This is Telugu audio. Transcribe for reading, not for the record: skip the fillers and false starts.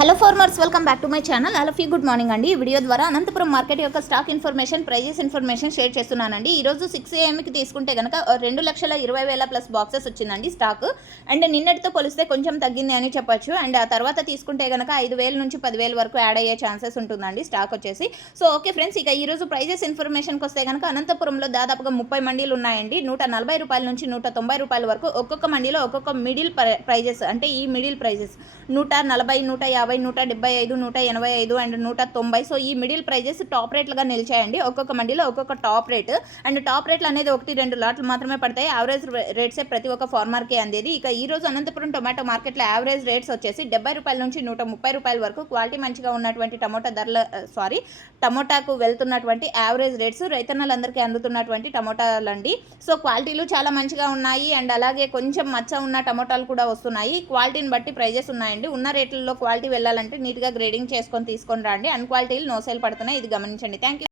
Hello farmers, welcome back to my channel. All of you good morning అండి. ఈ వీడియో ద్వారా అనంతపురం మార్కెట్ యొక్క stock information, prices information share చేస్తున్నానండి. ఈరోజు 6 AM తీసుకుంటే కనుక 2,20,000 ప్లస్ బాక్సెస్ వచ్చిందండి స్టాక్. అండ్ నిన్నటితో పోలిస్తే కొంచెం తగ్గింది అని చెప్పొచ్చు. అండ్ ఆ తర్వాత తీసుకుంటే కనుక 5,000 నుంచి 10,000 వరకు యాడ్ అయ్యే ఛాన్సెస్ ఉంటుందండి స్టాక్ వచ్చేసి. సో ఓకే ఫ్రెండ్స్, ఇక ఈరోజు ప్రైజెస్ ఇన్ఫర్మేషన్కి వస్తే కనుక అనంతపురంలో దాదాపుగా 30 మండీలు ఉన్నాయండి. 140 రూపాయల నుంచి 190 రూపాయల వరకు ఒక్కొక్క మండీలో ఒక్కొక్క మిడిల్ ప్రైజెస్, అంటే ఈ మిడిల్ ప్రైజెస్ 140, 150, 175, 185 అండ్ 190. సో ఈ మిడిల్ ప్రైజెస్ టాప్ రేట్లుగా నిలిచాయండి. ఒక్కొక్క మండీలో ఒక్కొక్క టాప్ రేట్. అండ్ టాప్ రేట్లు అనేది 1-2 లాట్లు మాత్రమే పడతాయి. యావరేజ్ రేట్సే ప్రతి ఒక్క ఫార్మర్కి అందేది. ఇక ఈ రోజు అనంతపురం టొమాటో మార్కెట్లో యావరేజ్ రేట్స్ వచ్చేసి 70 రూపాయల నుంచి 130 రూపాయల వరకు క్వాలిటీ మంచిగా ఉన్నటువంటి టమోటాకు వెళ్తున్నటువంటి యావరేజ్ రేట్స్ రైతన్నలందరికీ అందుతున్నటువంటి టమోటాలండి. సో క్వాలిటీలు చాలా మంచిగా ఉన్నాయి. అండ్ అలాగే కొంచెం మచ్చ ఉన్న టమోటాలు కూడా వస్తున్నాయి. క్వాలిటీని బట్టి ప్రైజెస్ ఉన్నాయండి. ఉన్న రేట్లలో క్వాలిటీ వెళ్ళాలంటే నీట్గా గ్రేడింగ్ చేసుకొని తీసుకొని రండి. అన్ క్వాలిటీలు నో సేల్ పడుతున్నాయి, ఇది గమనించండి. Thank you.